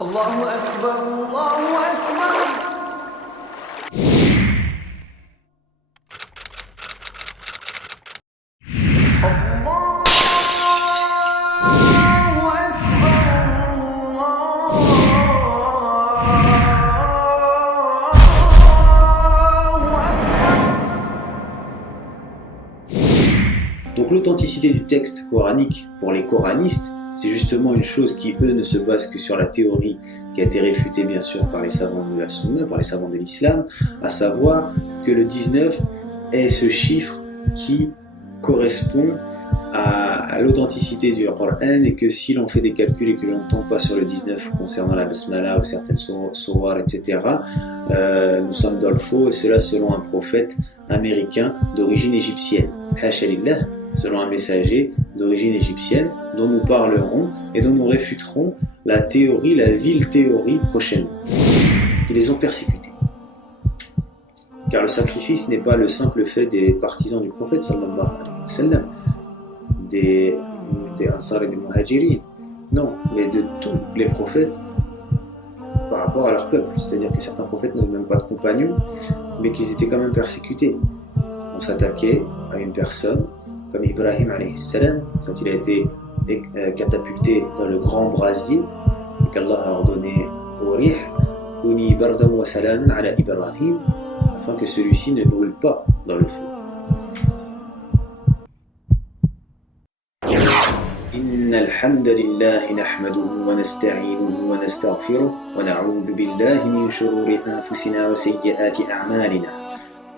Allahu Akbar, Allahu Akbar. Allahu Akbar, Allahu Akbar. Donc l'authenticité du texte coranique pour les coranistes, c'est justement une chose qui, eux, ne se base que sur la théorie qui a été réfutée bien sûr par les savants de la Sunna, par les savants de l'islam, à savoir que le 19 est ce chiffre qui correspond à l'authenticité du Coran et que si l'on fait des calculs et que l'on ne tombe pas sur le 19 concernant la basmala ou certaines sourates, etc., nous sommes dans le faux, et cela selon un prophète américain d'origine égyptienne. Hasha lillah, selon un messager d'origine égyptienne dont nous parlerons et dont nous réfuterons la théorie, la vile théorie prochainement. Ils les ont persécutés. Car le sacrifice n'est pas le simple fait des partisans du prophète sallallahu alayhi wa sallam, des Ansar et des Muhajirin, non, mais de tous les prophètes par rapport à leur peuple. C'est-à-dire que certains prophètes n'avaient même pas de compagnons, mais qu'ils étaient quand même persécutés. On s'attaquait à une personne comme Ibrahim alayhi salam, quand il a été catapulté dans le grand brasier, et qu'Allah a ordonné au rih, Kuni bardan wa salaman ala Ibrahim, afin que celui-ci ne brûle pas dans le feu. إن الحمد لله نحمده ونستعينه ونستغفره ونعوذ بالله من شرور أنفسنا وسيئات أعمالنا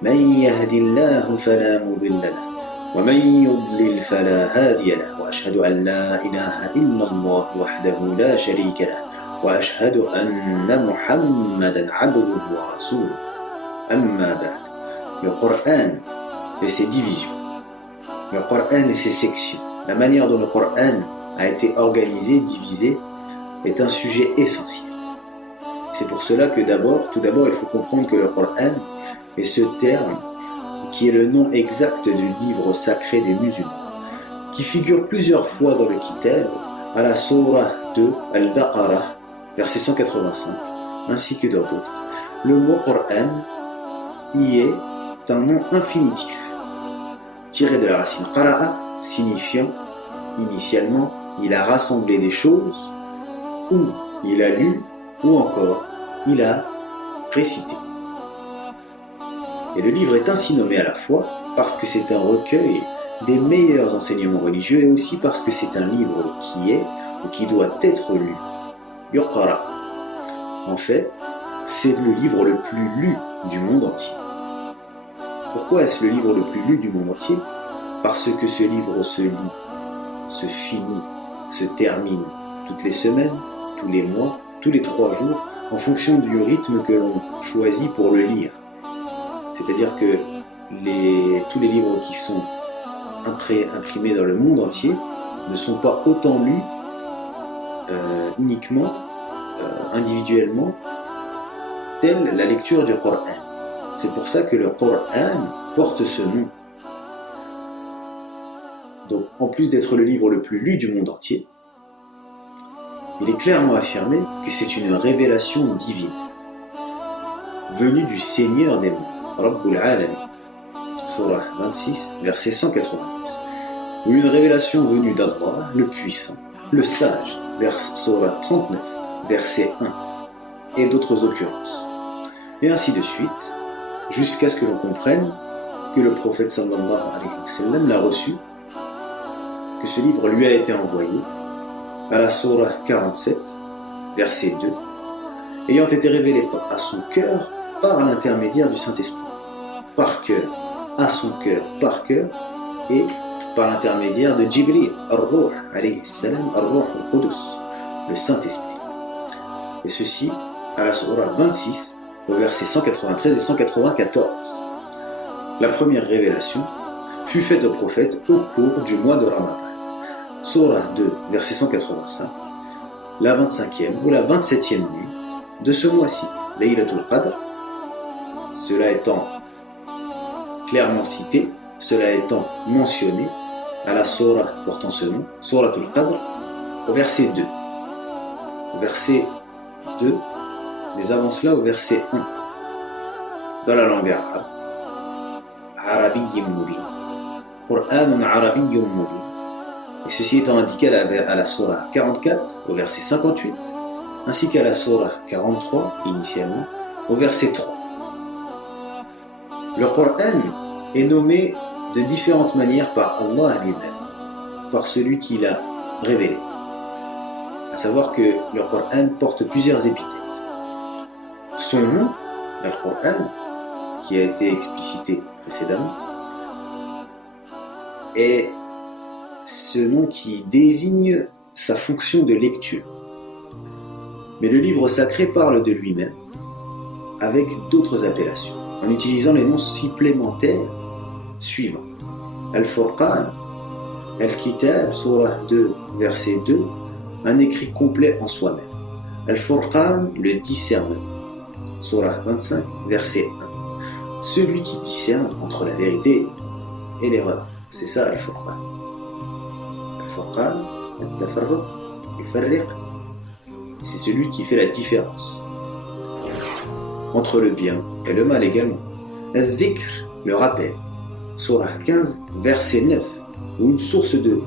من يهد الله فلا مضل له ومن يضلل فلا هادي له وأشهد أن لا إله إلا الله وحده لا شريك له وأشهد أن محمدا عبده ورسوله أما بعد. Le Coran et ses divisions, le Coran et ses sections, la manière dont le Coran a été organisé, divisé, est un sujet essentiel. C'est pour cela que tout d'abord, il faut comprendre que le Coran est ce terme qui est le nom exact du livre sacré des musulmans, qui figure plusieurs fois dans le Kitab, à la Sourah 2, Al-Baqarah, verset 185, ainsi que dans d'autres. Le mot Coran y est un nom infinitif, tiré de la racine qara'a, signifiant initialement il a rassemblé des choses, ou il a lu, ou encore il a récité. Et le livre est ainsi nommé à la fois parce que c'est un recueil des meilleurs enseignements religieux et aussi parce que c'est un livre qui est ou qui doit être lu. Yuqara. En fait, c'est le livre le plus lu du monde entier. Pourquoi est-ce le livre le plus lu du monde entier ? Parce que ce livre se lit, se finit, se termine toutes les semaines, tous les mois, tous les 3 jours, en fonction du rythme que l'on choisit pour le lire. C'est-à-dire que tous les livres qui sont imprimés dans le monde entier ne sont pas autant lus uniquement, individuellement, telle la lecture du Coran. C'est pour ça que le Coran porte ce nom. Donc, en plus d'être le livre le plus lu du monde entier, il est clairement affirmé que c'est une révélation divine, venue du Seigneur des mondes, Rabbul Alamin, Surah 26, verset 192, ou une révélation venue d'Allah, le puissant, le sage, Surah 39, verset 1, et d'autres occurrences. Et ainsi de suite, jusqu'à ce que l'on comprenne que le prophète sallallahu alayhi wa sallam l'a reçu, que ce livre lui a été envoyé à la Surah 47, verset 2, ayant été révélé à son cœur par l'intermédiaire du Saint-Esprit. Par cœur, à son cœur, par cœur, et par l'intermédiaire de Jibril, Ar-Ruh, alayhi salam, Ar-Ruh al-Qudus, le Saint-Esprit. Et ceci à la Surah 26, au verset 193 et 194. La première révélation fut faite au prophète au cours du mois de Ramadan. Surah 2, verset 185, la 25e ou la 27e nuit de ce mois-ci, Laylatul Qadr, cela étant clairement cité, cela étant mentionné à la Surah portant ce nom, Suratul Qadr, au verset 2. Verset 2. Mais avant cela au verset 1. Dans la langue arabe, Arabiyyun mubin, Qur'anun Arabiyyun mubin. Et ceci étant indiqué à la Surah 44 au verset 58, ainsi qu'à la Surah 43 initialement au verset 3. Le Coran est nommé de différentes manières par Allah lui-même, par celui qui l'a révélé. À savoir que le Coran porte plusieurs épithètes. Son nom, le Coran, qui a été explicité précédemment, est ce nom qui désigne sa fonction de lecture. Mais le livre sacré parle de lui-même avec d'autres appellations, en utilisant les noms supplémentaires suivants. Al-Furqan, Al-Kitab, Surah 2, verset 2, un écrit complet en soi-même. Al-Furqan, le discernement, Surah 25, verset 1. Celui qui discerne entre la vérité et l'erreur. C'est ça Al-Furqan. Al-Furqan, Al-Tafarruq, Yufarriq, c'est celui qui fait la différence entre le bien et le mal également. Al-Dhikr, le rappel, Surah 15, verset 9, ou une source de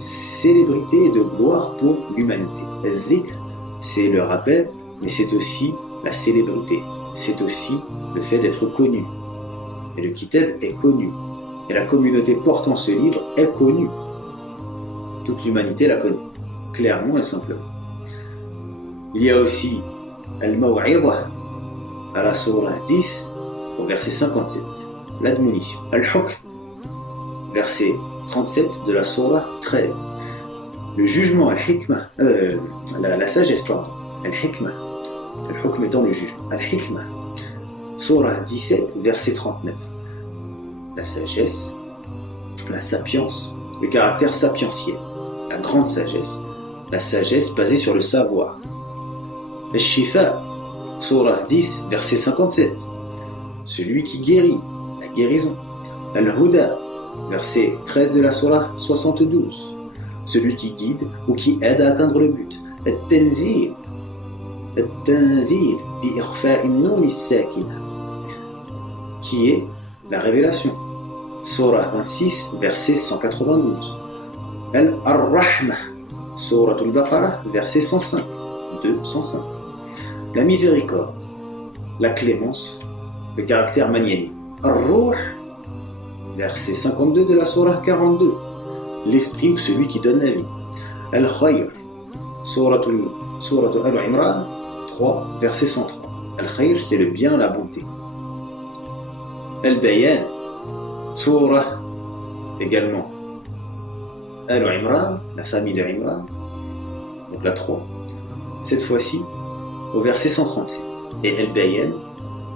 célébrité et de gloire pour l'humanité. Al-Dhikr, c'est le rappel, mais c'est aussi la célébrité, c'est aussi le fait d'être connu. Et le Kitab est connu, et la communauté portant ce livre est connue. Toute l'humanité la connaît, clairement et simplement. Il y a aussi Al-Maw'idha, à la Surah 10, au verset 57, l'admonition. Al-Hukm, verset 37 de la Surah 13. Le jugement, Al-Hikmah, la sagesse, pardon. Al-Hikmah, Al-Hukm étant le jugement. Al-Hikmah, Surah 17, verset 39. La sagesse, la sapience, le caractère sapientiel, la grande sagesse, la sagesse basée sur le savoir. Al-Shifa, Surah 10, verset 57. Celui qui guérit, la guérison. Al-Huda, verset 13 de la Surah 72. Celui qui guide ou qui aide à atteindre le but. Al-Tanzil, Al-Tanzil, bi-ikhfa'i nun as-sakina, qui est la révélation. Surah 26, verset 192. Al-Rahmah, Surah Al-Baqarah, verset 105, 205. La miséricorde, la clémence, le caractère magnanime. Ar-Ruh, verset 52 de la Surah 42, l'esprit ou celui qui donne la vie. Al-Khayr, Surah Al-Imran 3, verset 103. Al-Khayr, c'est le bien, la bonté. Al-Bayan, Surah également Al-Imran, la famille de Imran, donc la 3, cette fois-ci au verset 137. Et Al-Bayan,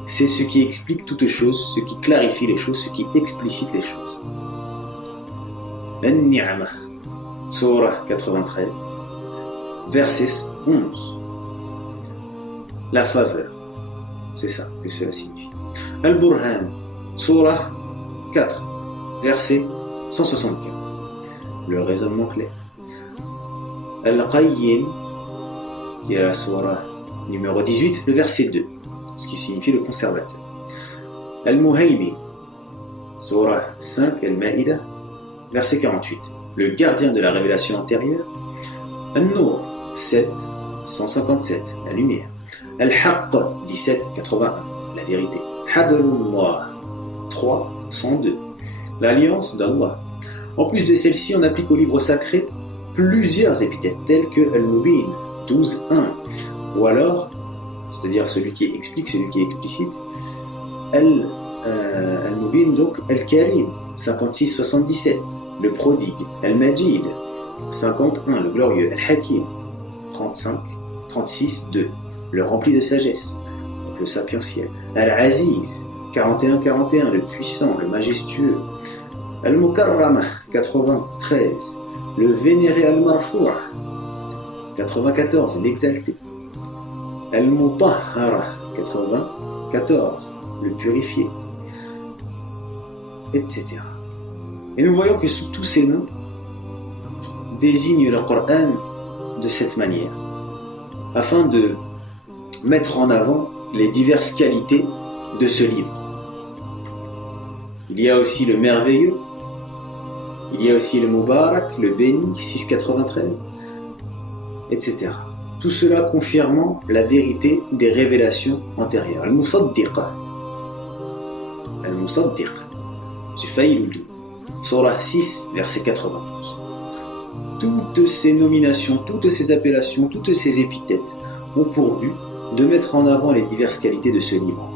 c'est ce qui explique toutes choses, ce qui clarifie les choses, ce qui explicite les choses. Al-Ni'amah, Surah 93, verset 11. La faveur, c'est ça que cela signifie. Al-Burhan, Surah 4, verset 175. Le raisonnement clair. Al-Qayyim, qui est la Surah numéro 18, le verset 2, ce qui signifie le conservateur. Al-Muhaymin, Surah 5, Al-Ma'ida, verset 48, le gardien de la révélation antérieure. Al-Nur, 7, 157, la lumière. Al-Haqq, 17, 81, la vérité. Hablullah, 3, 102, l'alliance d'Allah. En plus de celle-ci, on applique au livre sacré plusieurs épithètes telles que Al-Mubin, 12, 1, ou alors, c'est-à-dire celui qui explique, celui qui est explicite, Al-Mubin, donc Al-Karim, 56, 77, le prodigue. Al-Majid, 51, le glorieux. Al-Hakim, 35, 36, 2, le rempli de sagesse, donc le sapientiel. Al-Aziz, 41, 41, le puissant, le majestueux. Al-Mukarramah, 93, le vénéré. Al-Marfou', 94, l'exalté. Al-Mutahhara, 94, le purifié, etc. Et nous voyons que tous ces noms désignent le Coran de cette manière, afin de mettre en avant les diverses qualités de ce livre. Il y a aussi le merveilleux, il y a aussi le Mubarak, le béni, 693, etc. Tout cela confirmant la vérité des révélations antérieures. Al-Musaddiqa. Al-Musaddiqa. J'ai failli l'oublier. Surah 6, verset 91. Toutes ces nominations, toutes ces appellations, toutes ces épithètes ont pour but de mettre en avant les diverses qualités de ce livre.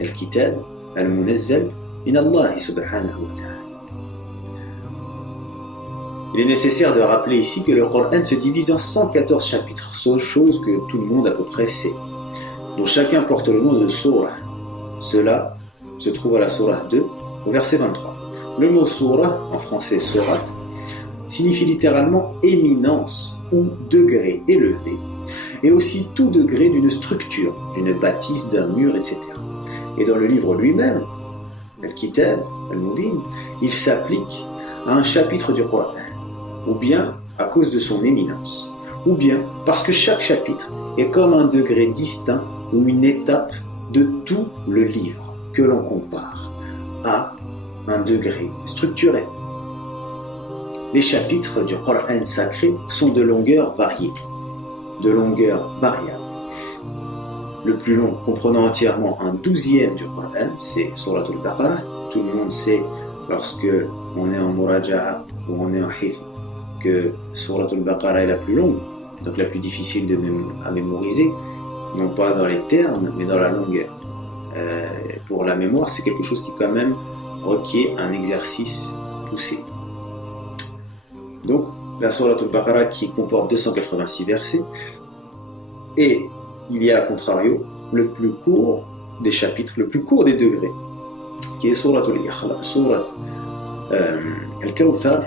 Al-Kitab, Al-Munazzal, min Allah subhanahu wa ta'ala. Il est nécessaire de rappeler ici que le Coran se divise en 114 chapitres, chose que tout le monde à peu près sait, dont chacun porte le nom de surah. Cela se trouve à la surah 2, au verset 23. Le mot surah, en français surat, signifie littéralement éminence ou degré élevé, et aussi tout degré d'une structure, d'une bâtisse, d'un mur, etc. Et dans le livre lui-même, Al-Kitab, Al-Mubin, il s'applique à un chapitre du Coran, ou bien à cause de son éminence, ou bien parce que chaque chapitre est comme un degré distinct ou une étape de tout le livre que l'on compare à un degré structuré. Les chapitres du Coran sacré sont de longueur variée, de longueur variable. Le plus long, comprenant entièrement un 12e du Coran, c'est Surat al-Baqarah. Tout le monde sait, lorsque on est en Muraja'a ou on est en Hifz, que Surat al-Baqarah est la plus longue, donc la plus difficile à mémoriser, non pas dans les termes, mais dans la longueur. Pour la mémoire, c'est quelque chose qui quand même requiert un exercice poussé. Donc, la Surat al-Baqarah qui comporte 286 versets, et il y a, à contrario, le plus court des chapitres, le plus court des degrés, qui est Surat al-Ikhlas, Surat al-Kawthar,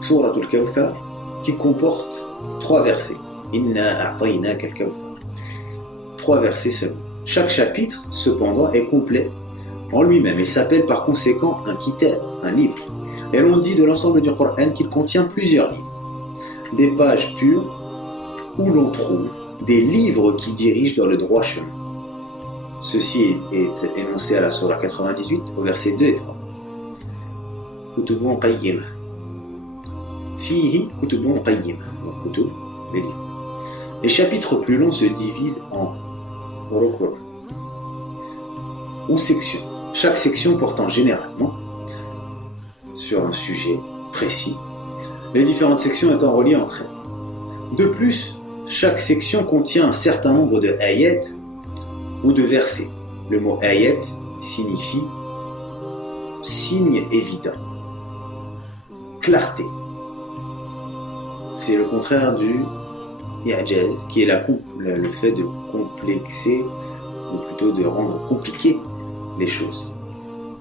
Surat al-Kawthar, qui comporte 3 versets. Inna a'taynaka al-Kawthar. 3 versets seulement. Chaque chapitre, cependant, est complet en lui-même et s'appelle par conséquent un kitab, un livre. Et l'on dit de l'ensemble du Coran qu'il contient plusieurs livres, des pages pures où l'on trouve des livres qui dirigent dans le droit chemin. Ceci est énoncé à la Surah 98, au verset 2 et 3. Kutubun qayyimah. Fihi kutubun qayyimah. Kutub, les livres. Les chapitres plus longs se divisent en ruku' ou sections. Chaque section portant généralement sur un sujet précis, les différentes sections étant reliées entre elles. De plus, chaque section contient un certain nombre de ayat ou de versets. Le mot ayat signifie signe évident, clarté. C'est le contraire du i'jaz, qui est le fait de complexer, ou plutôt de rendre compliquées les choses,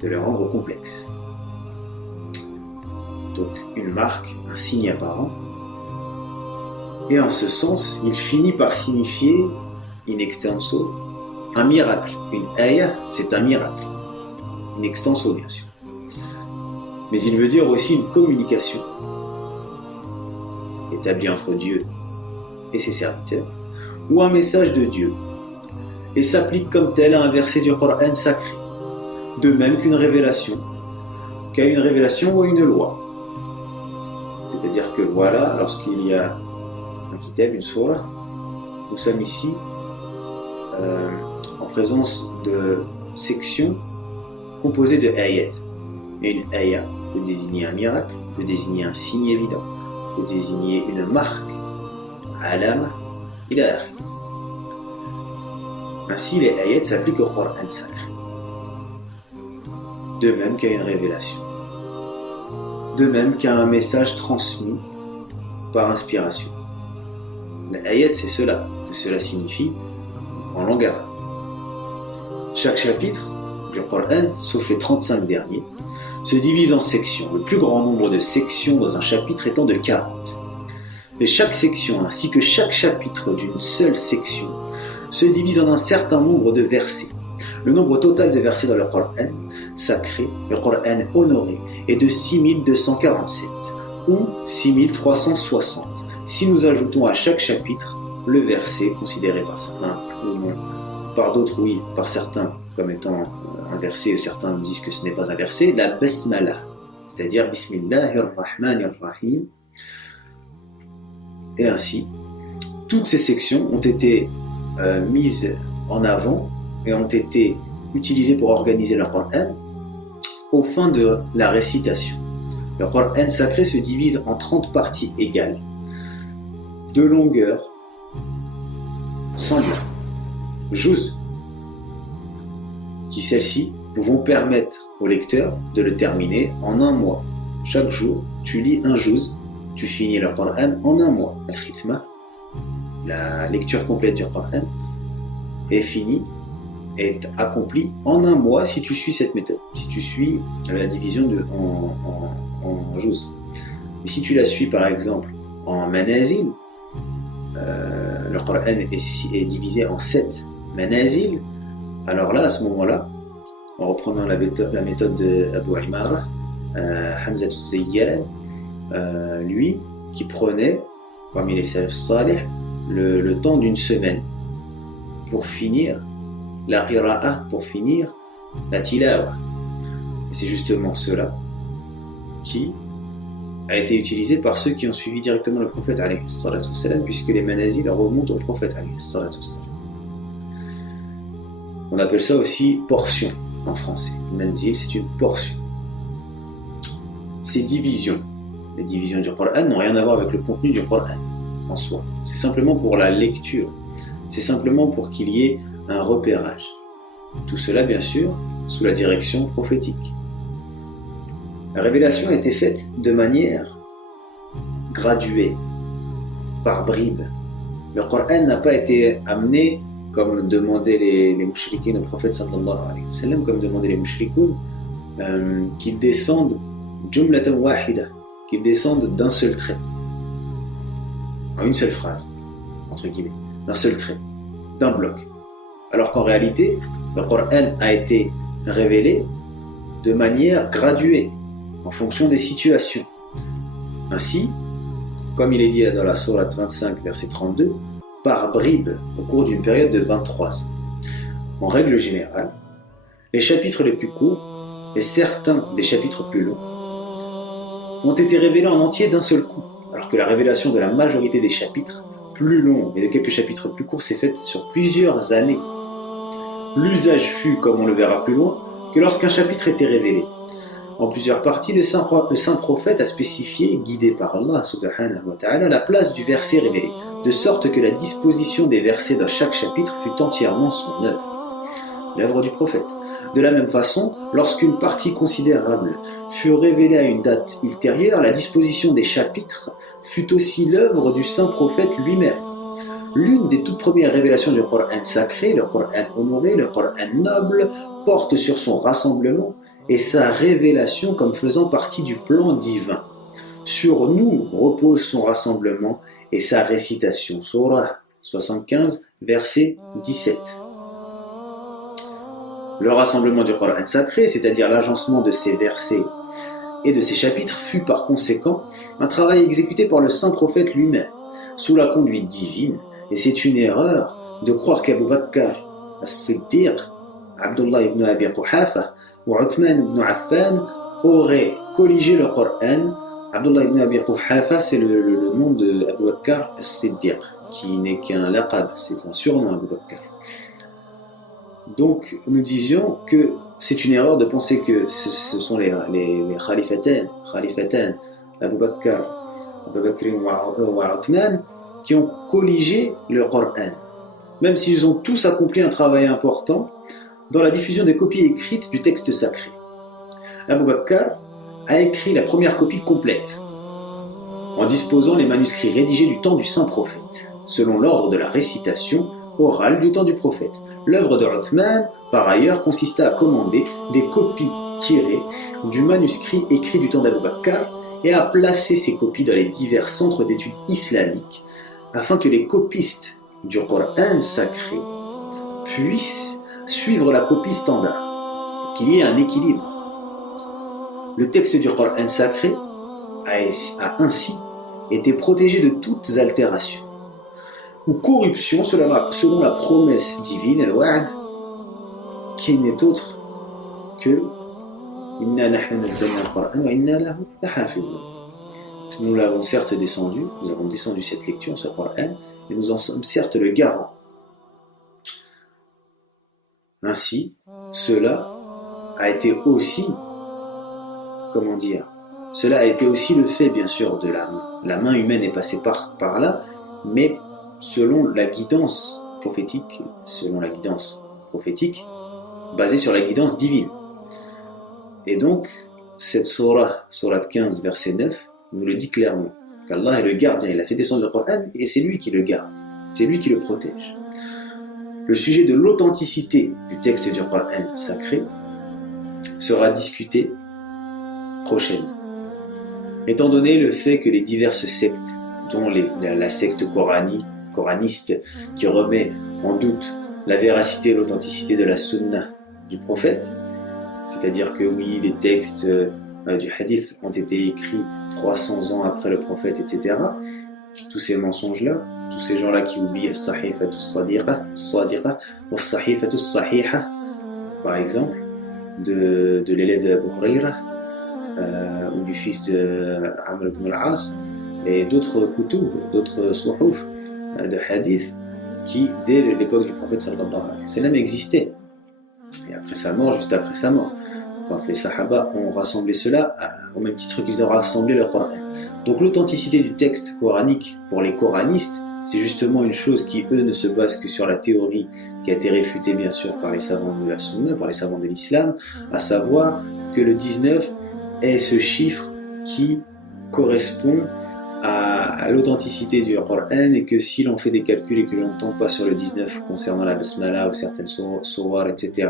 de les rendre complexes. Donc une marque, un signe apparent, et en ce sens, il finit par signifier, in extenso, un miracle. Une ayah, c'est un miracle, in extenso bien sûr. Mais il veut dire aussi une communication établie entre Dieu et ses serviteurs, ou un message de Dieu, et s'applique comme tel à un verset du Coran sacré, de même qu'à une révélation ou à une loi. C'est-à-dire que voilà, lorsqu'il y a un kitab, une surah, nous sommes ici en présence de sections composées de ayat. Et une ayat peut désigner un miracle, peut désigner un signe évident, peut désigner une marque, alama, ila akhir. Ainsi, les ayats s'appliquent au Coran sacré, de même qu'à une révélation, de même qu'à un message transmis par inspiration. Les ayats, c'est cela que cela signifie en langue arabe. Chaque chapitre du Coran, sauf les 35 derniers, se divise en sections, le plus grand nombre de sections dans un chapitre étant de 40. Et chaque section, ainsi que chaque chapitre d'une seule section, se divise en un certain nombre de versets. Le nombre total de versets dans le Coran sacré, le Coran honoré, est de 6247 ou 6360, si nous ajoutons à chaque chapitre le verset considéré par certains ou non, par d'autres oui, par certains comme étant un verset, certains disent que ce n'est pas un verset, la basmala, c'est-à-dire Bismillahir Rahmanir Rahim. Et ainsi, toutes ces sections ont été mises en avant et ont été utilisées pour organiser le Coran au fin de la récitation. Le Coran sacré se divise en 30 parties égales, de longueur, sans lien, juz, qui celles-ci vont permettre au lecteur de le terminer en un mois. Chaque jour, tu lis un juz, tu finis le Coran en un mois. Al-Khitma, la lecture complète du Coran, est finie, est accomplie en un mois si tu suis cette méthode, si tu suis la division en juz. Mais si tu la suis par exemple en manazil, le Coran est divisé en 7 manazil, alors là, à ce moment-là, en reprenant la méthode de Abu Imara, Hamza al-Zayyad, lui, qui prenait, parmi les salaf salih, le temps d'une semaine pour finir la qira'a, pour finir la tilawa. Et c'est justement cela qui a été utilisé par ceux qui ont suivi directement le prophète alayhi salatu wassalam, puisque les manazil remontent au prophète alayhi salatu wassalam. On appelle ça aussi portion en français. Manzil, c'est une portion. Ces divisions, les divisions du Coran, n'ont rien à voir avec le contenu du Coran en soi. C'est simplement pour la lecture. C'est simplement pour qu'il y ait un repérage. Tout cela, bien sûr, sous la direction prophétique. La révélation a été faite de manière graduée, par bribes. Le Coran n'a pas été amené comme demandaient les mouchrikines au prophète sallallahu alayhi wa sallam, comme demandaient les mouchrikoun, qu'ils descendent jumlatan wahida, qu'ils descendent d'un seul trait, en une seule phrase, entre guillemets, d'un seul trait, d'un bloc. Alors qu'en réalité, le Coran a été révélé de manière graduée, en fonction des situations. Ainsi, comme il est dit dans la sourate 25, verset 32, par bribes au cours d'une période de 23 ans. En règle générale, les chapitres les plus courts et certains des chapitres plus longs ont été révélés en entier d'un seul coup, alors que la révélation de la majorité des chapitres plus longs et de quelques chapitres plus courts s'est faite sur plusieurs années. L'usage fut, comme on le verra plus loin, que lorsqu'un chapitre était révélé en plusieurs parties, le saint prophète a spécifié, guidé par Allah subhanahu wa ta'ala, la place du verset révélé, de sorte que la disposition des versets dans chaque chapitre fut entièrement son œuvre, l'œuvre du prophète. De la même façon, lorsqu'une partie considérable fut révélée à une date ultérieure, la disposition des chapitres fut aussi l'œuvre du saint prophète lui-même. L'une des toutes premières révélations du Coran sacré, le Coran honoré, le Coran noble, porte sur son rassemblement et sa révélation comme faisant partie du plan divin. Sur nous repose son rassemblement et sa récitation. Surah 75, verset 17. Le rassemblement du Coran sacré, c'est-à-dire l'agencement de ces versets et de ces chapitres, fut par conséquent un travail exécuté par le saint prophète lui-même, sous la conduite divine, et c'est une erreur de croire qu'Abu Bakr as-Siddiq, Abdullah ibn Abi Quhafa ou Uthman ibn Affan auraient colligé le Coran. Abdullah ibn Abi Quhafa, c'est le nom de Abu Bakr as-Siddiq, qui n'est qu'un laqab, c'est un surnom Abu Bakr. Donc nous disions que c'est une erreur de penser que ce sont les khalifatan, Abu Bakr ou Uthman, qui ont colligé le Coran, même s'ils ont tous accompli un travail important dans la diffusion des copies écrites du texte sacré. Abu Bakr a écrit la première copie complète, en disposant les manuscrits rédigés du temps du saint prophète, selon l'ordre de la récitation orale du temps du prophète. L'œuvre de Uthman, par ailleurs, consista à commander des copies tirées du manuscrit écrit du temps d'Abu Bakr et à placer ces copies dans les divers centres d'études islamiques, afin que les copistes du Coran sacré puissent suivre la copie standard, pour qu'il y ait un équilibre. Le texte du Coran sacré a ainsi été protégé de toutes altérations. ou corruption selon la promesse divine, al-wa'd, qui n'est autre que Inna nahnu nazzalna al-Qur'an wa inna lahu lahafizun. Nous l'avons certes descendu, nous avons descendu cette lecture sur le Qur'an, et nous en sommes certes le garant. Ainsi, cela a été aussi, cela a été aussi le fait, bien sûr, de la main. La main humaine est passée par là, mais selon la guidance prophétique, basée sur la guidance divine. Et donc, cette sourate 15, verset 9, nous le dit clairement, qu'Allah est le gardien, il a fait descendre le Coran, et c'est lui qui le garde, c'est lui qui le protège. Le sujet de l'authenticité du texte du Coran sacré sera discuté prochainement. Étant donné le fait que les diverses sectes, dont la secte coraniste qui remet en doute la véracité et l'authenticité de la sunna du prophète, c'est-à-dire que oui, les textes du hadith ont été écrits 300 ans après le prophète, etc. Tous ces mensonges-là, tous ces gens-là qui oublient as-sahifatu as-sadiqa ou as-sahifatu as-sahiha, par exemple, de l'élève de Abu Huraira, ou du fils de Amr ibn al-As, et d'autres kutub, d'autres suhuf de hadith qui, dès l'époque du prophète sallallahu alayhi wa sallam, existaient. Et après sa mort, juste après sa mort, quand les Sahaba ont rassemblé cela, au même titre qu'ils ont rassemblé le Coran. Donc l'authenticité du texte coranique pour les coranistes, c'est justement une chose qui, eux, ne se base que sur la théorie qui a été réfutée bien sûr par les savants de la Sunna, par les savants de l'islam, à savoir que le 19 est ce chiffre qui correspond à l'authenticité du Coran, et que si l'on fait des calculs et que l'on ne tombe pas sur le 19 concernant la basmala ou certaines sourates, etc.,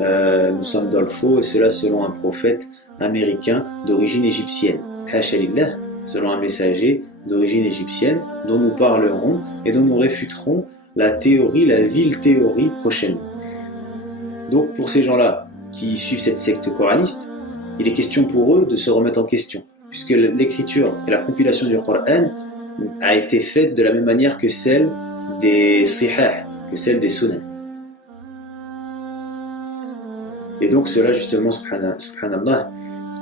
nous sommes dans le faux, et cela selon un prophète américain d'origine égyptienne. Hasha lillah, selon un messager d'origine égyptienne dont nous parlerons et dont nous réfuterons la théorie, la vile théorie prochainement. Donc pour ces gens-là qui suivent cette secte coraniste, il est question pour eux de se remettre en question, puisque l'écriture et la compilation du Coran a été faite de la même manière que celle des sihah, que celle des sunnah. Et donc cela justement, subhanallah,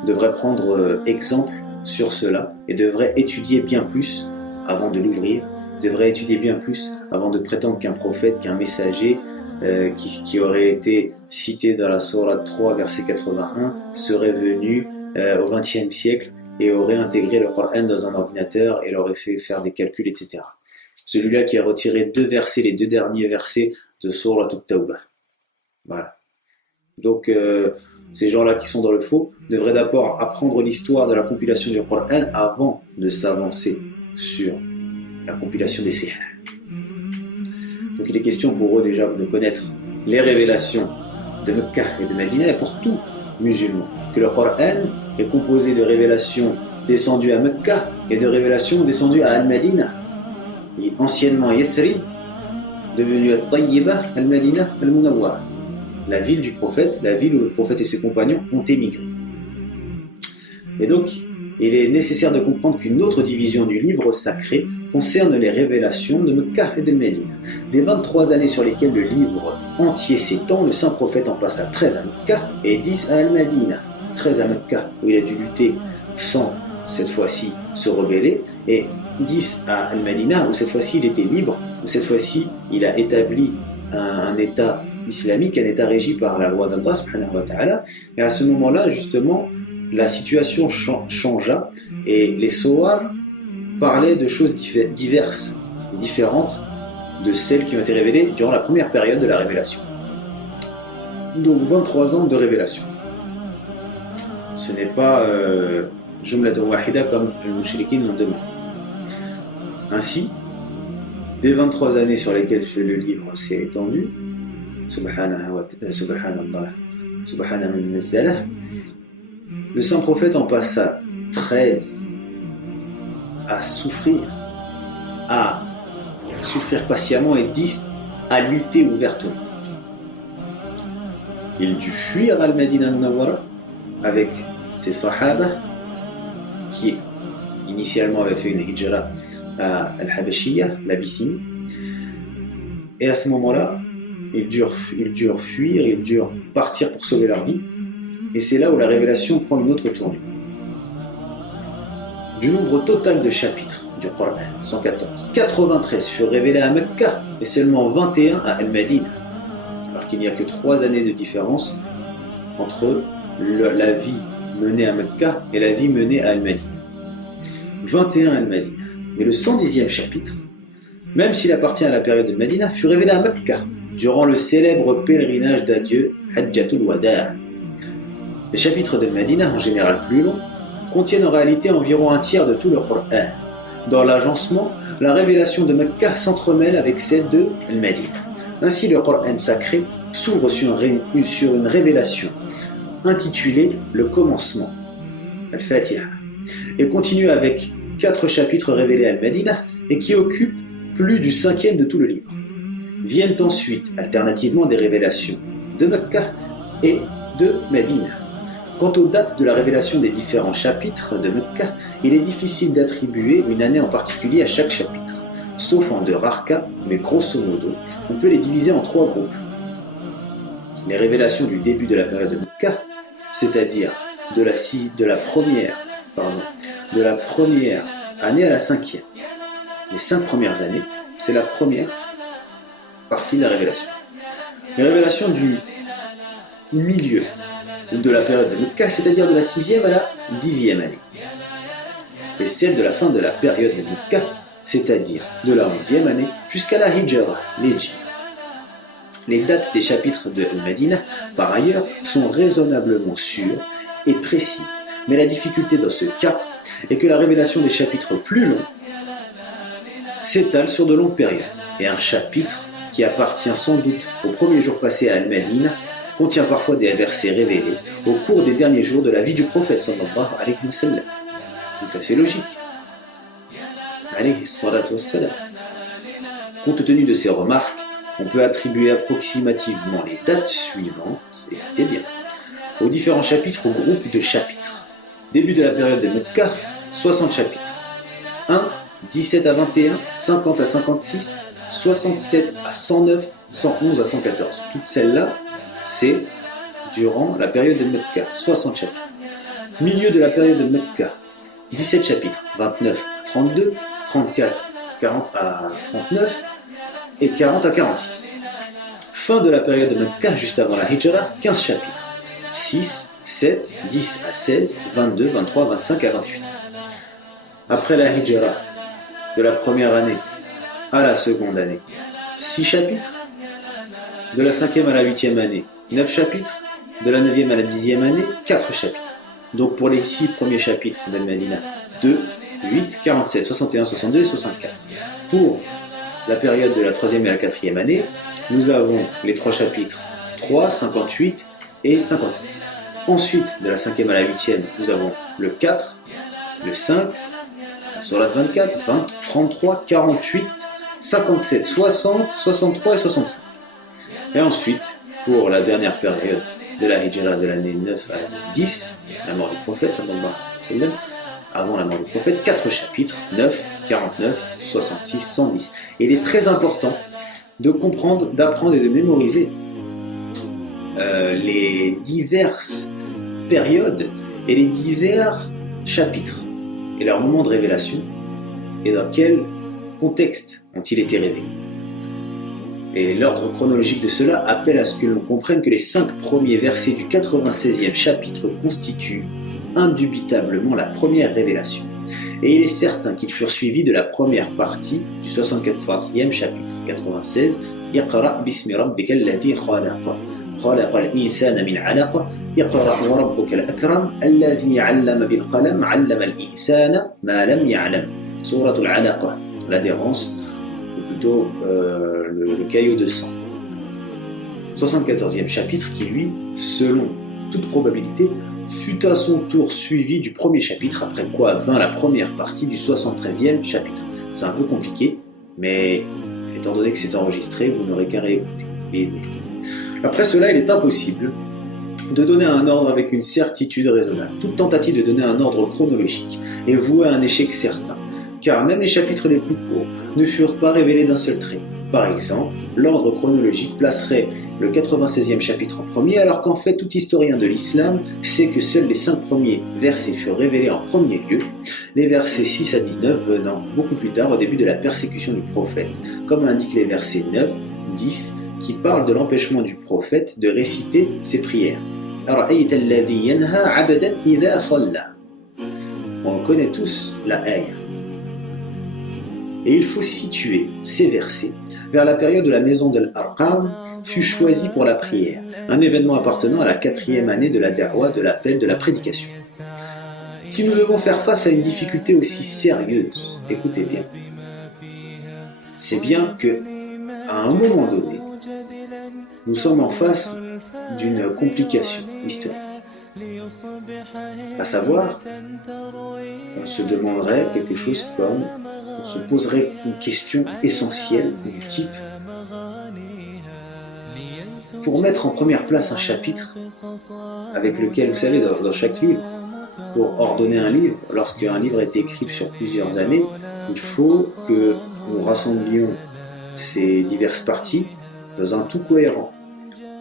devrait prendre exemple sur cela et devrait étudier bien plus avant de l'ouvrir, devrait étudier bien plus avant de prétendre qu'un prophète, qu'un messager qui aurait été cité dans la sourate 3 verset 81 serait venu au XXe siècle et aurait intégré le Coran dans un ordinateur et l'aurait fait faire des calculs, etc. Celui-là qui a retiré les deux derniers versets de sourate At-Tawbah. Voilà. Donc ces gens-là qui sont dans le faux devraient d'abord apprendre l'histoire de la compilation du Coran avant de s'avancer sur la compilation des Sihah. Donc il est question pour eux déjà de connaître les révélations de Mecca et de Médine, et pour tout musulman, que le Coran est composé de révélations descendues à Mecca et de révélations descendues à Al-Madina, anciennement Yathrib, devenu Al-Tayyiba, Al-Madina, Al-Munawwara, la ville du prophète, la ville où le prophète et ses compagnons ont émigré. Et donc, il est nécessaire de comprendre qu'une autre division du livre sacré concerne les révélations de Mecca et de Médine. Des 23 années sur lesquelles le livre entier s'étend, le saint prophète en passa 13 à Mecca et 10 à Al-Madina. 13 à Mecca, où il a dû lutter sans, cette fois-ci, se rebeller, et 10 à Al-Madina, où cette fois-ci il était libre, où cette fois-ci il a établi un état islamique, un état régi par la loi d'Allah subhanahu wa ta'ala. Et à ce moment-là, justement, la situation changea et les Sowar parlaient de choses diverses, différentes de celles qui ont été révélées durant la première période de la révélation. Donc 23 ans de révélation. Ce n'est pas Jumlatan Wahida comme les Mushrikin l'ont demandé. Ainsi, des 23 années sur lesquelles le livre s'est étendu, Subhanallah, Subhanallah, le saint prophète en passa 13 à souffrir patiemment, et 10 à lutter ouvertement. Il dut fuir Al-Madina al-Munawwara avec ses sahaba qui initialement avaient fait une hijra à Al-Habashiyya, l'Abyssinie, Et à ce moment-là, ils durent fuir, ils durent partir pour sauver leur vie. Et c'est là où la révélation prend une autre tournure. Du nombre total de chapitres du Coran, 114, 93 furent révélés à Mecca et seulement 21 à Al-Madinah, alors qu'il n'y a que 3 années de différence entre la vie menée à Mecca et la vie menée à Al-Madinah. 21 à Al-Madinah. Mais le 110e chapitre, même s'il appartient à la période de Madinah, fut révélé à Mecca durant le célèbre pèlerinage d'adieu Hajjatul Wada'. Les chapitres de Madinah, en général plus longs, contiennent en réalité environ un tiers de tout le Coran. Dans l'agencement, la révélation de Mecca s'entremêle avec celle de Al-Madinah. Ainsi, le Coran sacré s'ouvre sur une révélation intitulée Le commencement, Al-Fatiha, et continue avec 4 chapitres révélés à Al-Madinah et qui occupent plus du 5e de tout le livre. Viennent ensuite, alternativement, des révélations de Mecca et de Madinah. Quant aux dates de la révélation des différents chapitres de Mecca, il est difficile d'attribuer une année en particulier à chaque chapitre, sauf en de rares cas, mais grosso modo, on peut les diviser en 3 groupes. Les révélations du début de la période de Mecca, c'est-à-dire de la première année à la 5e. Les 5 premières années, c'est la première partie de la révélation. Les révélations du milieu de la période de Mecca, c'est-à-dire de la 6e à la 10e année. Et celle de la fin de la période de Mecca, c'est-à-dire de la 11e année jusqu'à la Hijra, l'Hijra. Les dates des chapitres de Al-Madinah, par ailleurs, sont raisonnablement sûres et précises. Mais la difficulté dans ce cas est que la révélation des chapitres plus longs s'étale sur de longues périodes. Et un chapitre qui appartient sans doute au premier jour passé à Al-Madinah contient parfois des versets révélés au cours des derniers jours de la vie du prophète sallallahu alayhi wa sallam. Tout à fait logique. Alayhi salatu wa sallam. Compte tenu de ces remarques, on peut attribuer approximativement les dates suivantes, écoutez bien, aux différents chapitres au groupe de chapitres. Début de la période de Mecca, 60 chapitres. 1, 17 à 21, 50 à 56, 67 à 109, 111 à 114. Toutes celles-là, c'est durant la période de Mecca, 60 chapitres. Milieu de la période de Mecca, 17 chapitres, 29 à 32, 34, 40 à 39 et 40 à 46. Fin de la période de Mecca, juste avant la Hijra, 15 chapitres, 6, 7, 10 à 16, 22, 23, 25 à 28. Après la Hijra, de la première année à la seconde année, 6 chapitres. De la 5e à la 8e année, 9 chapitres. De la 9e à la 10e année, 4 chapitres. Donc pour les 6 premiers chapitres d'Al-Madinah, 2, 8, 47, 61, 62 et 64. Pour la période de la 3e et la 4e année, nous avons les 3 chapitres 3, 58 et 59. Ensuite, de la 5e à la 8e, nous avons le 4, le 5, la Sourate 24, 20, 33, 48, 57, 60, 63 et 65. Et ensuite, pour la dernière période de la Hijra de l'année 9 à l'année 10, la mort du prophète, sallallahu alayhi wa sallam, avant la mort du prophète, 4 chapitres, 9, 49, 66, 110. Et il est très important de comprendre, d'apprendre et de mémoriser les diverses périodes et les divers chapitres et leurs moments de révélation et dans quel contexte ont-ils été révélés. Et l'ordre chronologique de cela appelle à ce que l'on comprenne que les 5 premiers versets du 96e chapitre constituent indubitablement la première révélation. Et il est certain qu'ils furent suivis de la première partie du 74e chapitre, 96, Iqra bismi rabbika alladhi khalaqa, khalaqa al-insana min 'alaqa, Iqra wa rabbuka al-akram, alladhi 'allama bil qalam, 'allama al-insana ma lam ya'lam. Sourate al-'alaqa, l'adhérence, ou plutôt le caillot de sang. 74e chapitre qui, lui, selon toute probabilité, fut à son tour suivi du premier chapitre, après quoi vint la première partie du 73e chapitre. C'est un peu compliqué, mais étant donné que c'est enregistré, vous n'aurez qu'à réécouter. Après cela, il est impossible de donner un ordre avec une certitude raisonnable. Toute tentative de donner un ordre chronologique est vouée à un échec certain, car même les chapitres les plus courts ne furent pas révélés d'un seul trait. Par exemple, l'ordre chronologique placerait le 96e chapitre en premier, alors qu'en fait tout historien de l'islam sait que seuls les 5 premiers versets furent révélés en premier lieu, les versets 6 à 19 venant beaucoup plus tard au début de la persécution du prophète, comme l'indiquent les versets 9, 10, qui parlent de l'empêchement du prophète de réciter ses prières. On connaît tous la ayah. Et il faut situer ces versets vers la période où la maison de l'Arqam fut choisie pour la prière, un événement appartenant à la 4e année de la da'wa, de l'appel, de la prédication. Si nous devons faire face à une difficulté aussi sérieuse, écoutez bien, c'est bien que, à un moment donné, nous sommes en face d'une complication historique. À savoir, on se demanderait quelque chose comme, on se poserait une question essentielle du type: pour mettre en première place un chapitre avec lequel, vous savez, dans chaque livre, pour ordonner un livre, lorsqu'un livre est écrit sur plusieurs années, il faut que nous rassemblions ces diverses parties dans un tout cohérent.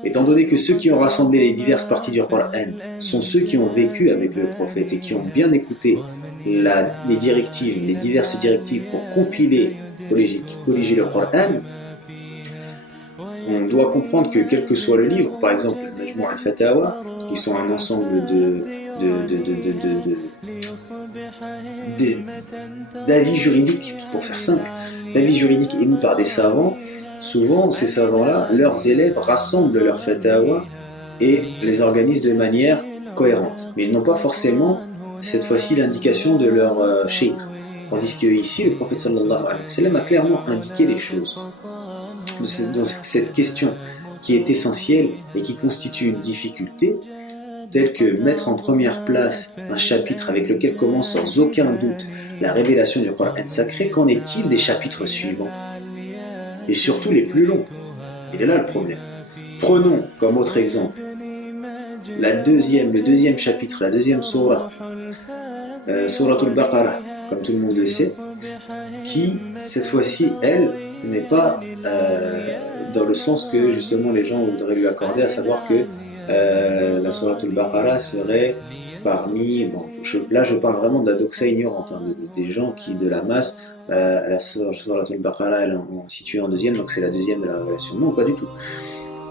Étant donné que ceux qui ont rassemblé les diverses parties du Coran sont ceux qui ont vécu avec le prophète et qui ont bien écouté les directives, les diverses directives pour compiler, colléger le Coran, on doit comprendre que quel que soit le livre, par exemple le Majmou' al-Fatawa, qui sont un ensemble d'avis juridiques, pour faire simple, d'avis juridiques émis par des savants, souvent ces savants-là, leurs élèves rassemblent leurs fatawa et les organisent de manière cohérente. Mais ils n'ont pas forcément, cette fois-ci, l'indication de leur cheikh. Tandis qu'ici, le prophète sallallahu alayhi wa sallam a clairement indiqué les choses. Donc cette question qui est essentielle et qui constitue une difficulté, telle que mettre en première place un chapitre avec lequel commence sans aucun doute la révélation du Coran sacré, qu'en est-il des chapitres suivants? Et surtout les plus longs. Il est là le problème. Prenons comme autre exemple le deuxième chapitre, la deuxième surah, Suratul Baqarah, comme tout le monde le sait, qui, cette fois-ci, elle, n'est pas dans le sens que justement les gens voudraient lui accorder, à savoir que la Suratul Baqarah serait parmi... Bon, là, je parle vraiment de la doxa ignorante, hein, des gens qui, de la masse, la Suratul Baqarah, elle est située en deuxième, donc c'est la deuxième de la révélation. Non, pas du tout.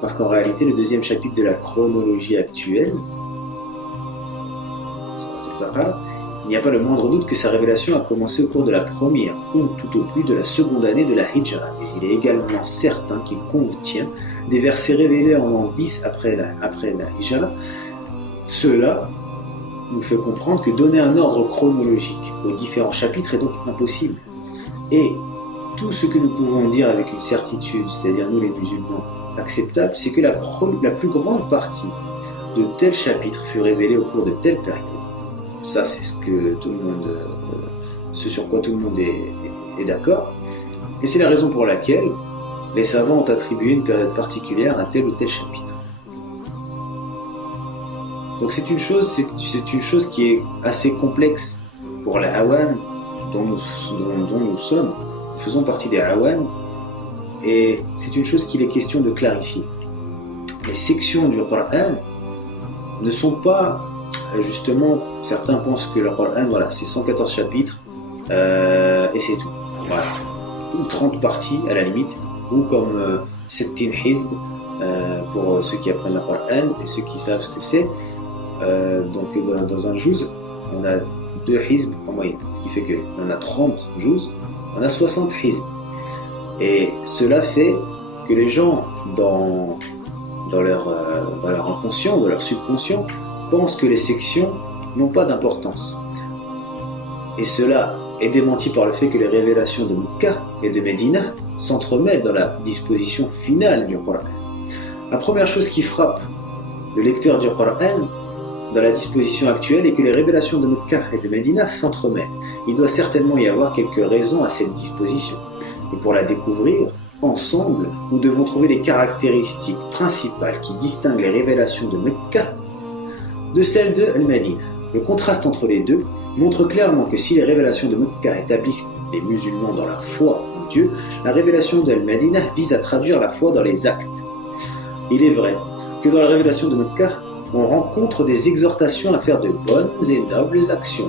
Parce qu'en réalité, le deuxième chapitre de la chronologie actuelle, Suratul Baqarah, il n'y a pas le moindre doute que sa révélation a commencé au cours de la première, ou tout au plus de la seconde année de la Hijra. Mais il est également certain qu'il contient des versets révélés en l'an 10 après la Hijra. Cela nous fait comprendre que donner un ordre chronologique aux différents chapitres est donc impossible. Et tout ce que nous pouvons dire avec une certitude, c'est-à-dire nous les musulmans, acceptable, c'est que la plus grande partie de tel chapitre fut révélée au cours de telle période. Ça, c'est ce sur quoi tout le monde est d'accord. Et c'est la raison pour laquelle les savants ont attribué une période particulière à tel ou tel chapitre. Donc c'est une chose qui est assez complexe pour les awam dont nous sommes. Nous faisons partie des awam, et c'est une chose qu'il est question de clarifier. Les sections du Coran ne sont pas, justement, certains pensent que le Coran, voilà, c'est 114 chapitres et c'est tout. Voilà. Ou 30 parties à la limite, ou comme 7 hizb pour ceux qui apprennent le Coran et ceux qui savent ce que c'est. Donc dans un juz, on a 2 hizb en moyenne, ce qui fait qu'on a 30 juz, on a 60 hizb. Et cela fait que les gens, dans leur inconscient, dans leur subconscient, pensent que les sections n'ont pas d'importance. Et cela est démenti par le fait que les révélations de Mecca et de Médina s'entremêlent dans la disposition finale du Coran. La première chose qui frappe le lecteur du Coran dans la disposition actuelle est que les révélations de Mecca et de Médina s'entremêlent. Il doit certainement y avoir quelques raisons à cette disposition. Et pour la découvrir, ensemble, nous devons trouver les caractéristiques principales qui distinguent les révélations de Mecca de celles de Al-Madina. Le contraste entre les deux montre clairement que si les révélations de Mecca établissent les musulmans dans la foi en Dieu, la révélation d'Al-Madinah vise à traduire la foi dans les actes. Il est vrai que dans la révélation de Mecca, on rencontre des exhortations à faire de bonnes et nobles actions,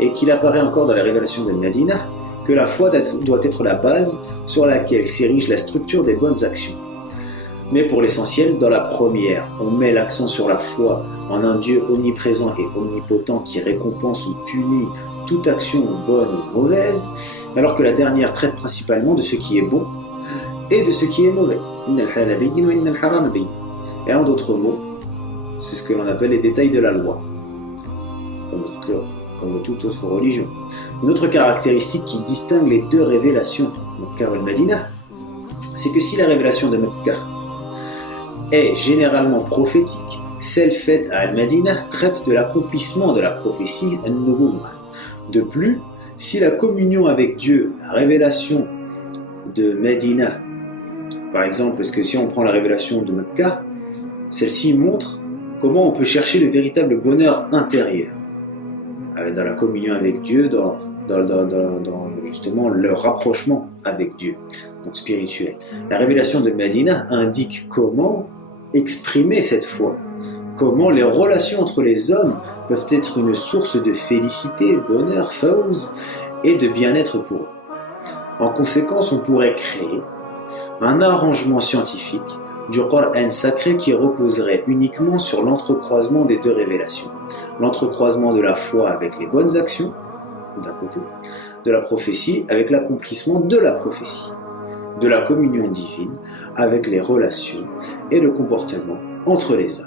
et qu'il apparaît encore dans la révélation d'Al-Madinah que la foi doit être la base sur laquelle s'érige la structure des bonnes actions. Mais pour l'essentiel, dans la première, on met l'accent sur la foi en un Dieu omniprésent et omnipotent qui récompense ou punit toute action bonne ou mauvaise, alors que la dernière traite principalement de ce qui est bon et de ce qui est mauvais. Et en d'autres mots, c'est ce que l'on appelle les détails de la loi, comme de toute autre religion. Une autre caractéristique qui distingue les deux révélations, Mecca et Al-Madinah, c'est que si la révélation de Mecca est généralement prophétique, celle faite à Al-Madinah traite de l'accomplissement de la prophétie An-Nubuwwah. De plus, si la communion avec Dieu, la révélation de Médina, par exemple, parce que si on prend la révélation de Mecca, celle-ci montre comment on peut chercher le véritable bonheur intérieur, dans la communion avec Dieu, dans justement le rapprochement avec Dieu, donc spirituel. La révélation de Médina indique comment exprimer cette foi, comment les relations entre les hommes peuvent être une source de félicité, bonheur, fawz et de bien-être pour eux. En conséquence, on pourrait créer un arrangement scientifique du Coran sacré qui reposerait uniquement sur l'entrecroisement des deux révélations. L'entrecroisement de la foi avec les bonnes actions, d'un côté, de la prophétie avec l'accomplissement de la prophétie, de la communion divine avec les relations et le comportement entre les hommes.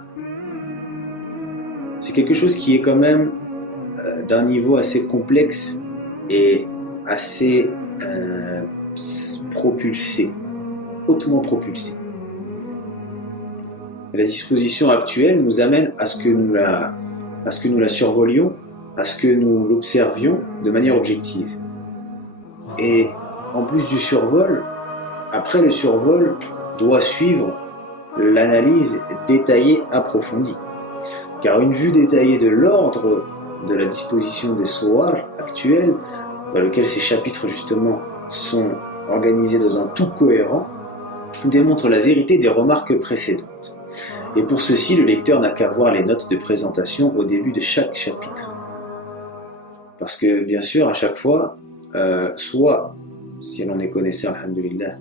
C'est quelque chose qui est quand même d'un niveau assez complexe et assez propulsé, hautement propulsé. La disposition actuelle nous amène à ce que nous la survolions, à ce que nous l'observions de manière objective. Et en plus du survol, après le survol doit suivre l'analyse détaillée, approfondie. Car une vue détaillée de l'ordre de la disposition des sourages actuels, dans lequel ces chapitres justement sont organisés dans un tout cohérent, démontre la vérité des remarques précédentes. Et pour ceci, le lecteur n'a qu'à voir les notes de présentation au début de chaque chapitre. Parce que bien sûr, à chaque fois, soit, si l'on est connaisseur, alhamdoulilah,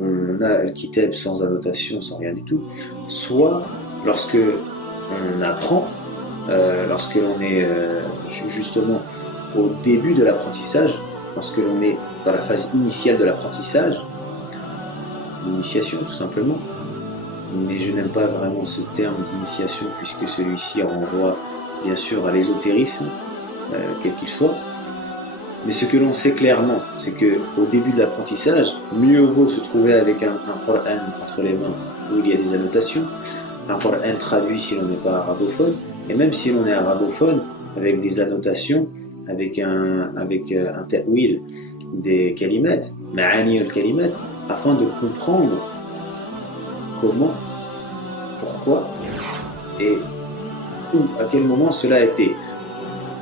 on a le kitab sans annotation, sans rien du tout, soit lorsque on apprend, lorsque l'on est justement au début de l'apprentissage, lorsque l'on est dans la phase initiale de l'apprentissage, l'initiation tout simplement, mais je n'aime pas vraiment ce terme d'initiation puisque celui-ci renvoie bien sûr à l'ésotérisme, quel qu'il soit. Mais ce que l'on sait clairement, c'est qu'au début de l'apprentissage, mieux vaut se trouver avec un Coran entre les mains où il y a des annotations, un Coran traduit si l'on n'est pas arabophone, et même si l'on est arabophone, avec des annotations, avec un ta'wil des kalimat, ma'ani al-kalimat, afin de comprendre comment, pourquoi et où, à quel moment cela a été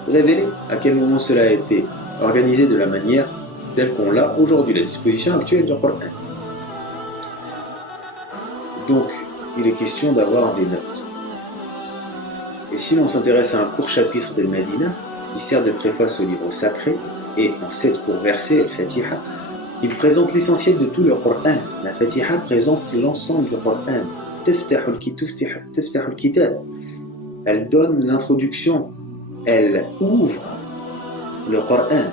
révélé, à quel moment cela a été organisé de la manière telle qu'on l'a aujourd'hui, la disposition actuelle du Coran. Donc, il est question d'avoir des notes. Et si l'on s'intéresse à un court chapitre de Médina, qui sert de préface au livre sacré, et en 7 courts versets, Al-Fatiha, il présente l'essentiel de tout le Coran. La Fatiha présente l'ensemble du Coran. Tiftahul kitab. Elle donne l'introduction, elle ouvre le Coran.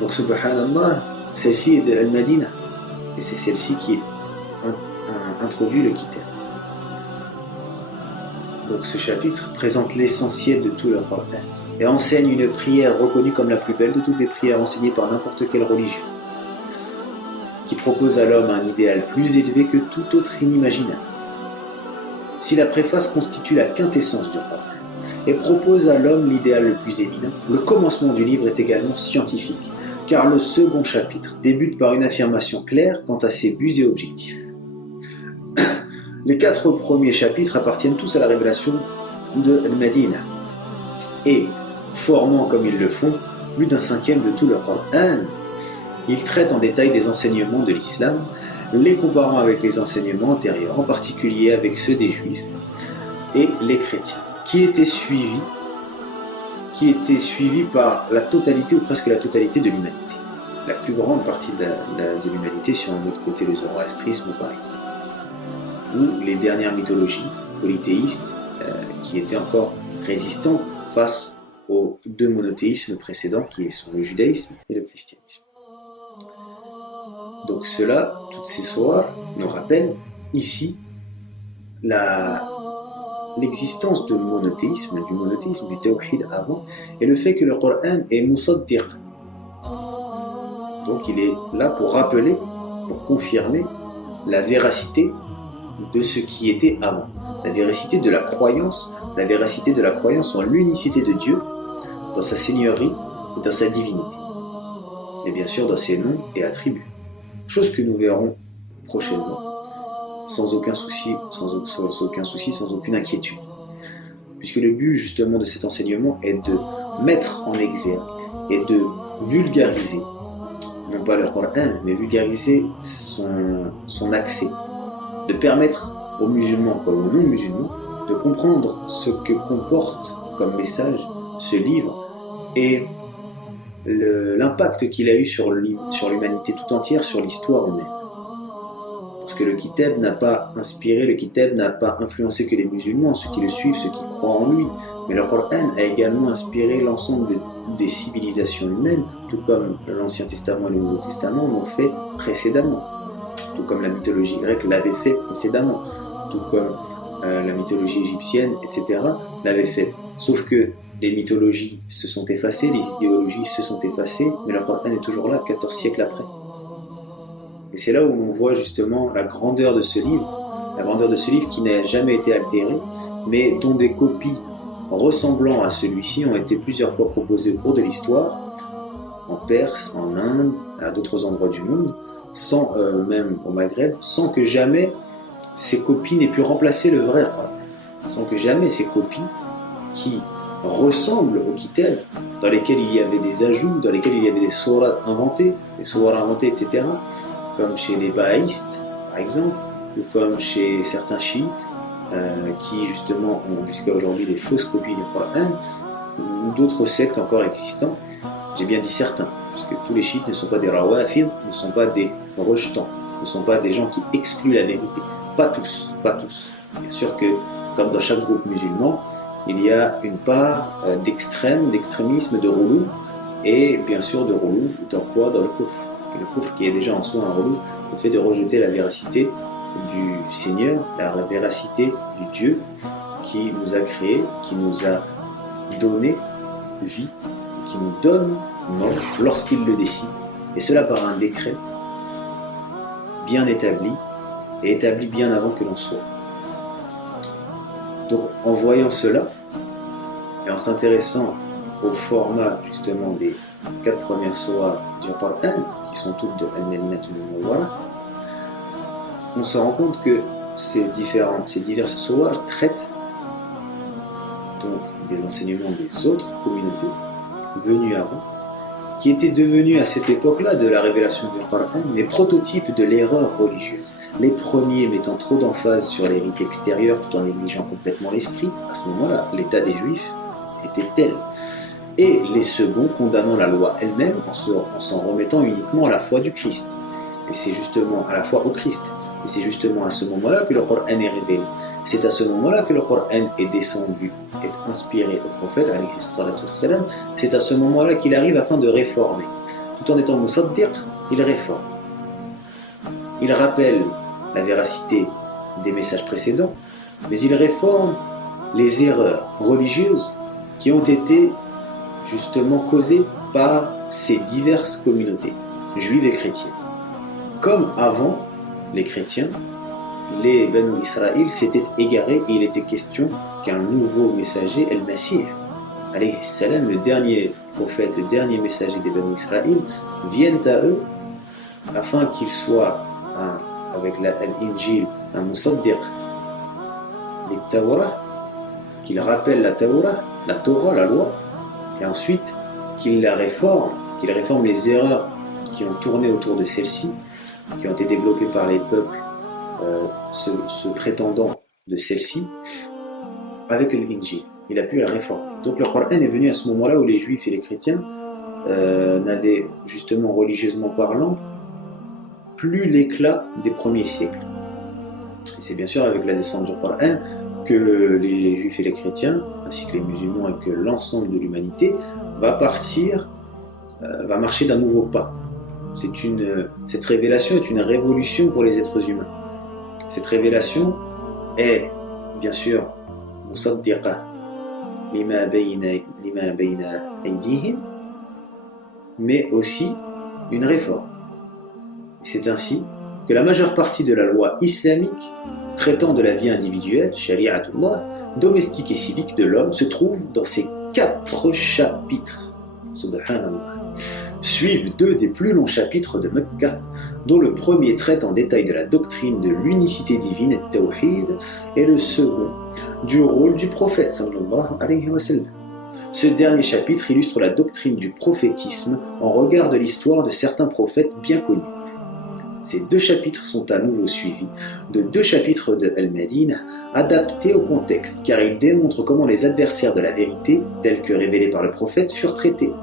Donc, subhanallah, celle-ci est de Al-Madinah, et c'est celle-ci qui introduit le kitab. Donc ce chapitre présente l'essentiel de tout le Coran et enseigne une prière reconnue comme la plus belle de toutes les prières enseignées par n'importe quelle religion, qui propose à l'homme un idéal plus élevé que tout autre inimaginable. Si la préface constitue la quintessence du Coran et propose à l'homme l'idéal le plus éminent, le commencement du livre est également scientifique, car le second chapitre débute par une affirmation claire quant à ses buts et objectifs. Les 4 premiers chapitres appartiennent tous à la révélation de Al-Madinah et, formant comme ils le font plus d'un cinquième de tout le Coran, Il traite en détail des enseignements de l'islam, les comparant avec les enseignements antérieurs, en particulier avec ceux des juifs et les chrétiens, qui étaient suivis par la totalité ou presque la totalité de l'humanité. La plus grande partie de l'humanité, si on met de côté le zoroastrisme par exemple, ou les dernières mythologies polythéistes qui étaient encore résistantes face aux deux monothéismes précédents qui sont le judaïsme et le christianisme. Donc cela, toutes ces sourates nous rappellent ici l'existence du monothéisme, du tawhid avant, et le fait que le Coran est musaddiq. Donc il est là pour rappeler, pour confirmer la véracité de ce qui était avant, la véracité de la croyance en l'unicité de Dieu, dans sa seigneurie et dans sa divinité, et bien sûr dans ses noms et attributs, chose que nous verrons prochainement, sans aucun souci, sans aucune inquiétude. Puisque le but justement de cet enseignement est de mettre en exergue et de vulgariser, non pas le Coran, mais vulgariser son accès, de permettre aux musulmans comme aux non-musulmans de comprendre ce que comporte comme message ce livre et l'impact qu'il a eu sur l'humanité tout entière, sur l'histoire humaine. Parce que le Kitab n'a pas inspiré, le Kitab n'a pas influencé que les musulmans, ceux qui le suivent, ceux qui croient en lui. Mais le Coran a également inspiré l'ensemble des civilisations humaines, tout comme l'Ancien Testament et le Nouveau Testament l'ont fait précédemment. Tout comme la mythologie grecque l'avait fait précédemment. Tout comme la mythologie égyptienne, etc. l'avait fait. Sauf que les mythologies se sont effacées, les idéologies se sont effacées, mais le Coran est toujours là, 14 siècles après. Et c'est là où on voit justement la grandeur de ce livre qui n'a jamais été altéré, mais dont des copies ressemblant à celui-ci ont été plusieurs fois proposées au cours de l'histoire, en Perse, en Inde, à d'autres endroits du monde, même au Maghreb, sans que jamais ces copies n'aient pu remplacer le vrai Coran, sans que jamais ces copies qui ressemblent au Kitab, dans lesquelles il y avait des ajouts, dans lesquelles il y avait des sourates inventées, etc., comme chez les bahaïstes, par exemple, ou comme chez certains chiites, qui justement ont jusqu'à aujourd'hui des fausses copies du Coran, ou d'autres sectes encore existants. J'ai bien dit certains, parce que tous les chiites ne sont pas des rawafid, ne sont pas des rejetants, ne sont pas des gens qui excluent la vérité. Pas tous. Bien sûr que, comme dans chaque groupe musulman, il y a une part d'extrémisme, de roulou, et bien sûr de roulou, dans quoi? Dans le kufr. Le kufr qui est déjà en soi un roulou, le fait de rejeter la véracité du Seigneur, la véracité du Dieu qui nous a créés, qui nous a donné vie, qui nous donne mort lorsqu'il le décide, et cela par un décret bien établi, et établi bien avant que l'on soit. Donc en voyant cela, et en s'intéressant au format justement des 4 premières sourates du Coran, qui sont toutes de Al-Madinatul Munawwara, on se rend compte que ces diverses sourates traitent donc des enseignements des autres communautés venues avant, qui étaient devenues à cette époque-là de la révélation du Coran les prototypes de l'erreur religieuse. Les premiers mettant trop d'emphase sur les rites extérieurs tout en négligeant complètement l'esprit. À ce moment-là, l'état des Juifs était tel. Et les seconds condamnant la loi elle-même en s'en remettant uniquement à la foi du Christ. Et c'est justement à la foi au Christ. Et c'est justement à ce moment-là que le Coran est révélé. C'est à ce moment-là que le Coran est descendu, est inspiré au prophète, alayhi salatu wassalam. C'est à ce moment-là qu'il arrive afin de réformer. Tout en étant musaddiq, il réforme. Il rappelle la véracité des messages précédents, mais il réforme les erreurs religieuses qui ont été justement causées par ces diverses communautés, juives et chrétiennes. Comme avant, les chrétiens, les Banu Israël s'étaient égarés et il était question qu'un nouveau messager, El-Masih, alayhi salam, le dernier prophète, le dernier messager des Banu Israël, vienne à eux afin qu'il soit, avec l'Injil, un musaddiq, les Tawrah, qu'il rappelle la Tawrah, la Torah, la loi, et ensuite qu'il réforme les erreurs qui ont tourné autour de celle-ci, qui ont été développées par les peuples se prétendant de celle-ci, avec l'Injil. Il a pu la réformer. Donc le Coran est venu à ce moment-là où les Juifs et les chrétiens n'avaient, justement religieusement parlant, plus l'éclat des premiers siècles. Et c'est bien sûr avec la descente du Coran que les Juifs et les chrétiens, ainsi que les musulmans et que l'ensemble de l'humanité, va marcher d'un nouveau pas. Cette révélation est une révolution pour les êtres humains. Cette révélation est, bien sûr, musaddiqa lima bayna aydihim, mais aussi une réforme. C'est ainsi que la majeure partie de la loi islamique traitant de la vie individuelle, shari'atullah, domestique et civique de l'homme, se trouve dans ces 4 chapitres. Subhanallah. Suivent 2 des plus longs chapitres de Mecca, dont le premier traite en détail de la doctrine de l'unicité divine et tawhid, et le second du rôle du prophète sallallahu alayhi wa sallam. Ce dernier chapitre illustre la doctrine du prophétisme en regard de l'histoire de certains prophètes bien connus. Ces 2 chapitres sont à nouveau suivis de 2 chapitres de Al-Madina adaptés au contexte, car ils démontrent comment les adversaires de la vérité, tels que révélés par le prophète, furent traités.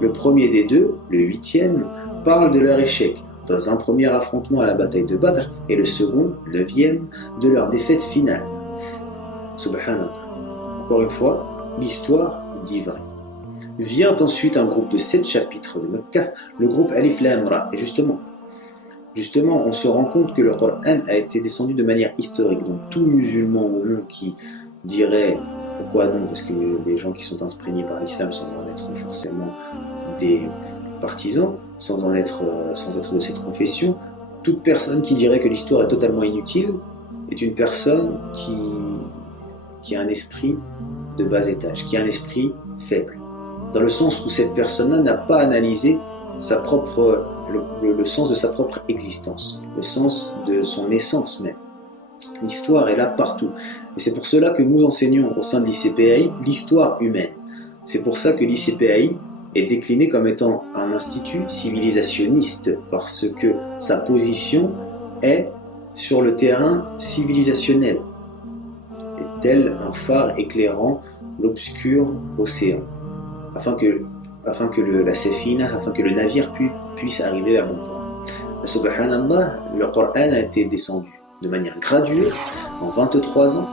Le premier des 2, le 8e, parle de leur échec dans un premier affrontement à la bataille de Badr, et le second, 9e, de leur défaite finale. Subhanallah. Encore une fois, l'histoire dit vrai. Vient ensuite un groupe de 7 chapitres de Mecca, le groupe Alif Lam Ra, et Justement, on se rend compte que le Coran a été descendu de manière historique. Donc tout musulman au monde qui dirait pourquoi non, parce que les gens qui sont imprégnés par l'islam sans en être forcément des partisans, sans être de cette confession, toute personne qui dirait que l'histoire est totalement inutile est une personne qui a un esprit de bas étage, qui a un esprit faible. Dans le sens où cette personne-là n'a pas analysé le sens de sa propre existence, le sens de son essence même. L'histoire est là partout. Et c'est pour cela que nous enseignons au sein de l'ICPAI l'histoire humaine. C'est pour ça que l'ICPAI est décliné comme étant un institut civilisationniste, parce que sa position est sur le terrain civilisationnel, et tel un phare éclairant l'obscur océan, afin que le navire puisse arriver à bon port. Subhanallah, le Coran a été descendu de manière graduée en 23 ans,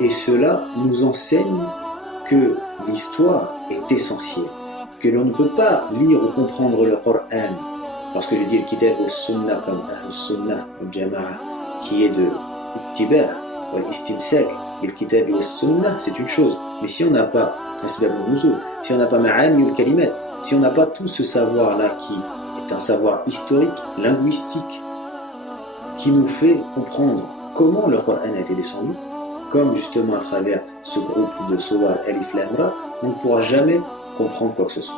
et cela nous enseigne que l'histoire est essentielle, que l'on ne peut pas lire ou comprendre le Coran. Lorsque je dis le kitab ou sunnah comme al-sunnah ou jama'a, qui est de ittiba' ou al-istimsak, et le kitab ou sunnah, c'est une chose. Mais si on n'a pas asbab al-nuzul, si on n'a pas ma'ani ou kalimat, si on n'a pas tout ce savoir-là qui est un savoir historique, linguistique, qui nous fait comprendre comment le Coran a été descendu, comme justement à travers ce groupe de Surah Alif Lam Ra, on ne pourra jamais comprendre quoi que ce soit.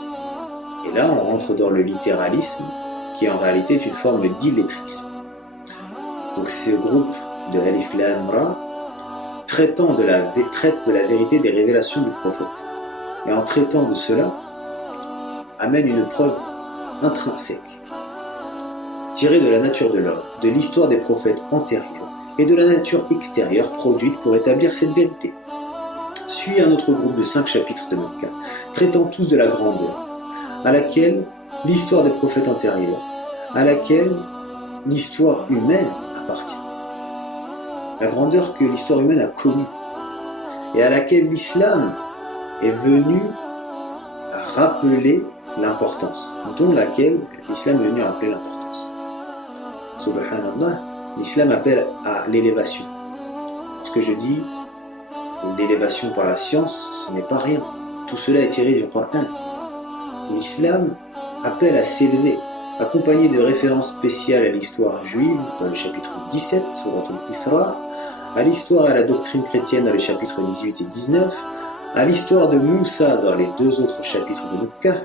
Et là, on rentre dans le littéralisme, qui en réalité est une forme d'illettrisme. Donc ce groupe de Alif Lam Ra traite de la vérité des révélations du prophète. Et en traitant de cela, amène une preuve intrinsèque, tirée de la nature de l'homme, de l'histoire des prophètes antérieurs et de la nature extérieure produite pour établir cette vérité. Suit un autre groupe de 5 chapitres de Mecca, traitant tous de la grandeur, à laquelle l'histoire des prophètes antérieurs, à laquelle l'histoire humaine appartient. La grandeur que l'histoire humaine a connue, et à laquelle l'islam est venu rappeler l'importance, dont laquelle l'islam est venu rappeler l'importance. Subhanallah, l'islam appelle à l'élévation. Ce que je dis, l'élévation par la science, ce n'est pas rien. Tout cela est tiré du Coran. L'islam appelle à s'élever, accompagné de références spéciales à l'histoire juive dans le chapitre 17, Surat al-Isra, à l'histoire et à la doctrine chrétienne dans les chapitres 18 et 19, à l'histoire de Moussa dans les 2 autres chapitres de Mecca,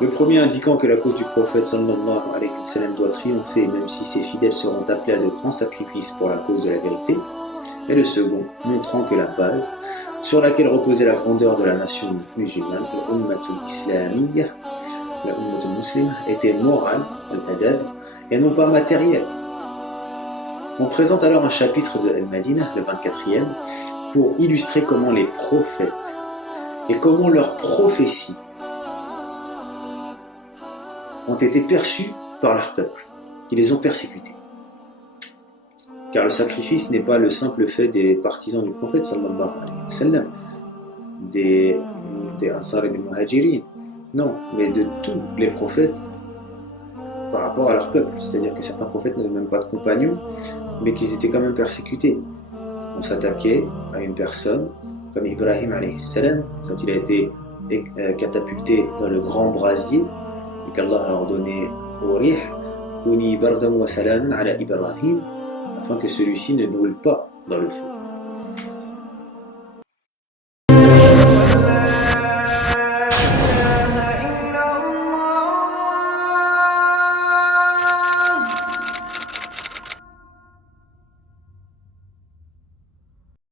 le premier indiquant que la cause du prophète sallallahu alayhi wa sallam doit triompher même si ses fidèles seront appelés à de grands sacrifices pour la cause de la vérité, et le second montrant que la base sur laquelle reposait la grandeur de la nation musulmane, l'Ummatul Islamiyya, la Ummatul Muslim, était morale, al-adab, et non pas matérielle. On présente alors un chapitre de Al-Madinah, le 24e, pour illustrer comment les prophètes et comment leurs prophéties ont été perçues par leur peuple, qui les ont persécutés. Car le sacrifice n'est pas le simple fait des partisans du prophète, sallallahu alayhi wa sallam, des Ansar et des Muhajirin, non, mais de tous les prophètes par rapport à leur peuple. C'est-à-dire que certains prophètes n'avaient même pas de compagnons, mais qu'ils étaient quand même persécutés. On s'attaquait à une personne comme Ibrahim alayhi salam, quand il a été catapulté dans le grand brasier, et qu'Allah a ordonné au rih, Kuni bardam wa salaman ala Ibrahim, afin que celui-ci ne brûle pas dans le feu.